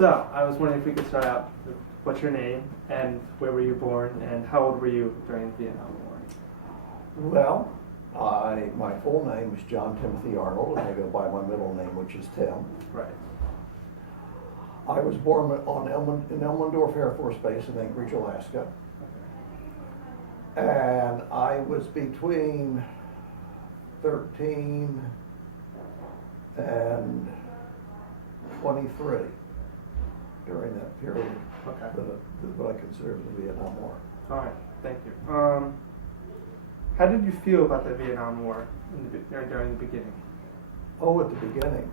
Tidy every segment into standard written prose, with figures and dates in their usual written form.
So, I was wondering if we could start out with what's your name and where were you born and how old were you during the Vietnam War? Well, my full name is John Timothy Arnold, and I go by my middle name, which is Tim. Right. I was born in Elmendorf Air Force Base in Anchorage, Alaska, Okay. and I was between 13 and 23 during that period, Okay. what I consider the Vietnam War. All right. Thank you. How did you feel about the Vietnam War during the beginning? Oh, at the beginning,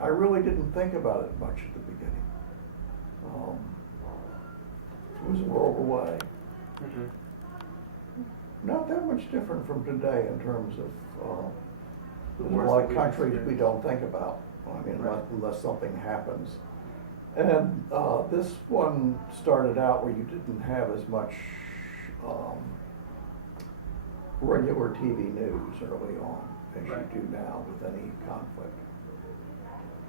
I really didn't think about it much at the beginning. It was a world away. Mm-hmm. Not that much different from today in terms of, there's a wars lot that of we've countries we experienced. don't think about. I mean, Right. unless something happens. And this one started out where you didn't have as much regular TV news early on as Right. you do now with any conflict.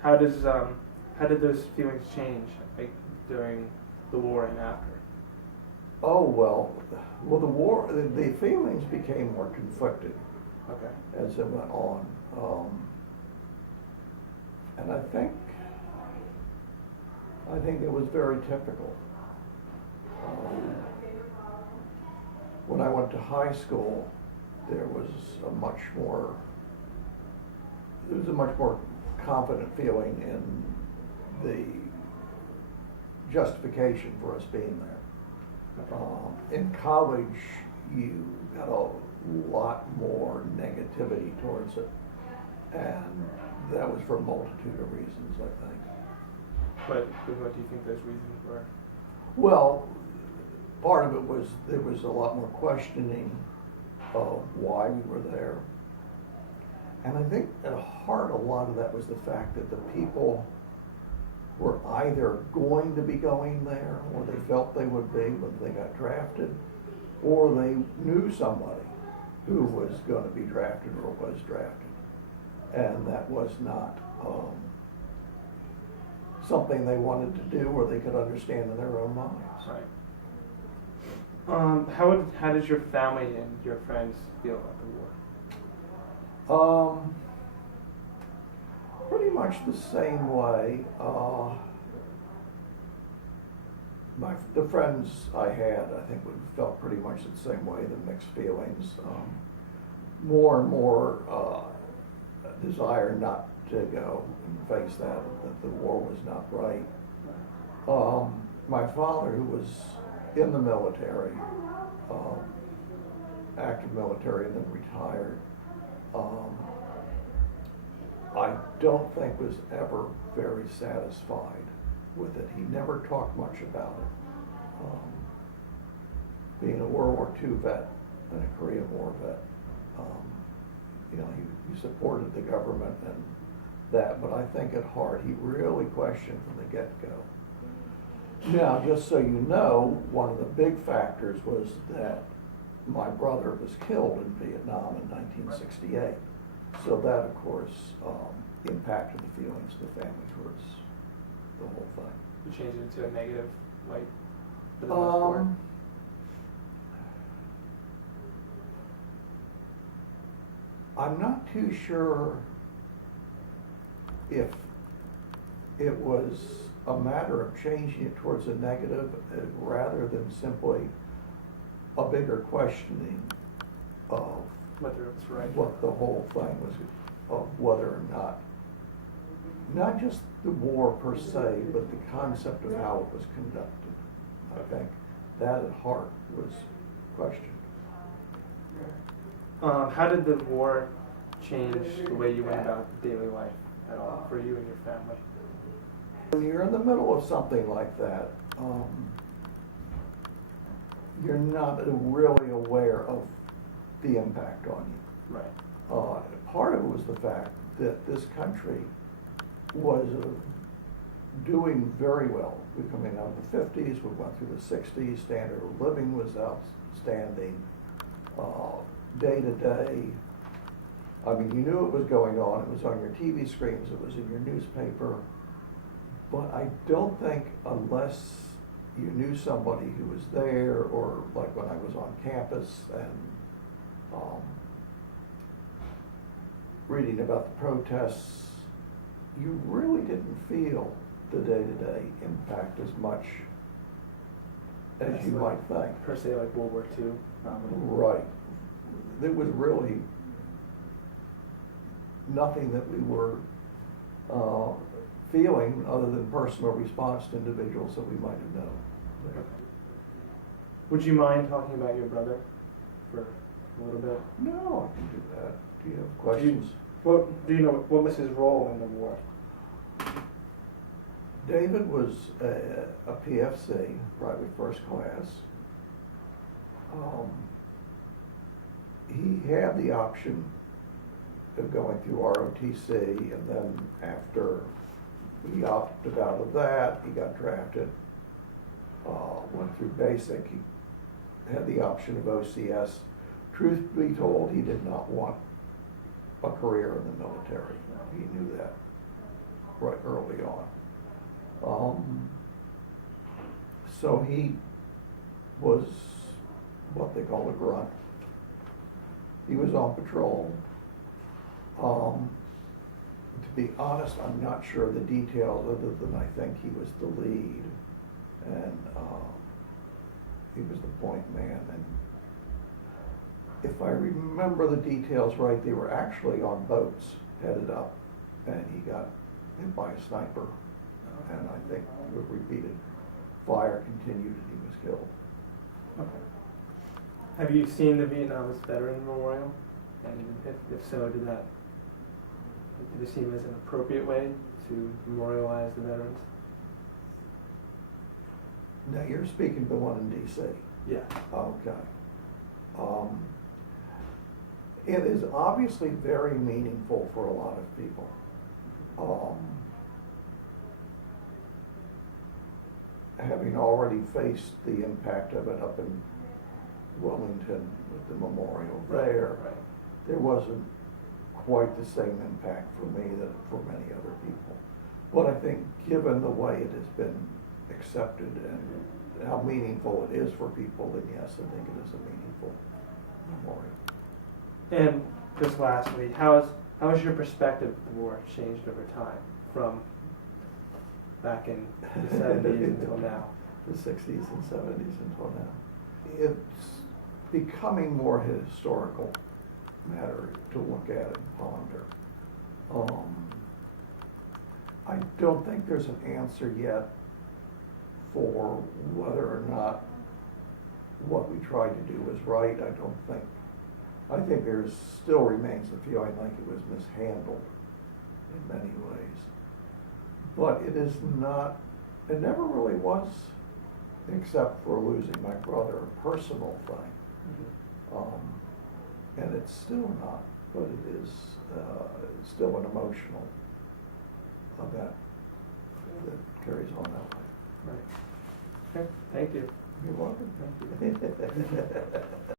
How did those feelings change, like during the war and after? Oh, well, the war, the feelings became more conflicted Okay. as it went on. And I think it was very typical. When I went to high school, there was a much more confident feeling in the justification for us being there. Okay. In college, you got a lot more negativity towards it, and that was for a multitude of reasons, I think. What do you think those reasons were? Well, part of it was there was a lot more questioning of why we were there. And I think at heart a lot of that was the fact that the people were either going to be going there, or they felt they would be when they got drafted, or they knew somebody who was going to be drafted or was drafted. And that was not something they wanted to do or they could understand in their own minds. Right. How did your family and your friends feel about the war? Pretty much the same way. The friends I had, I think, felt pretty much the same way, the mixed feelings. More and more desire not to go and face that the war was not right. My father, who was in the military, active military and then retired, I don't think was ever very satisfied with it. He never talked much about it. Being a World War II vet and a Korean War vet, he supported the government and that, but I think at heart he really questioned from the get-go. Now, just so you know, one of the big factors was that my brother was killed in Vietnam in 1968. So that, of course, impacted the feelings of the family towards the whole thing. You changed it into a negative light for the most part? I'm not too sure if it was a matter of changing it towards a negative rather than simply a bigger questioning of Whether it's right. what the whole thing was, of whether or not just the war per se, but the concept of how it was conducted. I think that at heart was questioned. How did the war change the way you went about daily life at all for you and your family? When you're in the middle of something like that, you're not really aware of the impact on you. Right. Part of it was the fact that this country was doing very well. We're coming out of the 50s, we went through the 60s, standard of living was outstanding. Day to day, I mean, you knew it was going on, it was on your TV screens, it was in your newspaper. But I don't think unless you knew somebody who was there, or like when I was on campus and reading about the protests, you really didn't feel the day-to-day impact as much as That's you like- might think. Per se, like World War II. Right. There was really nothing that we were feeling other than personal response to individuals that we might have known. Would you mind talking about your brother for a little bit? No, I can do that. Do you have questions? What do you know? What was his role in the war? David was a PFC, private first class. He had the option of going through ROTC, and then after he opted out of that, he got drafted, went through basic. He had the option of OCS. Truth be told, he did not want a career in the military. He knew that right early on. So he was what they call a grunt. He was on patrol. To be honest, I'm not sure the details, other than I think he was the lead, and he was the point man. And if I remember the details right, they were actually on boats headed up, and he got hit by a sniper, and I think with repeated fire continued, and he was killed. Okay. Have you seen the Vietnamese Veteran Memorial? And if so, did it seem as an appropriate way to memorialize the veterans? Now, you're speaking the one in D.C. Yeah. Okay. It is obviously very meaningful for a lot of people. Having already faced the impact of it up in Wilmington with the memorial there, Right. there wasn't quite the same impact for me that for many other people. But I think given the way it has been accepted and how meaningful it is for people, then yes, I think it is a meaningful memorial. And just lastly, how has your perspective of the war changed over time from back in the 70s until now? The 60s and 70s until now. It's becoming more historical matter to look at and ponder. I don't think there's an answer yet for whether or not what we tried to do was right. I think there still remains the feeling like it was mishandled in many ways. But it is not, it never really was, except for losing my brother, a personal thing. And it's still not, but it is still an emotional event that carries on that way. Right. Okay. Thank you. You're welcome. Thank you.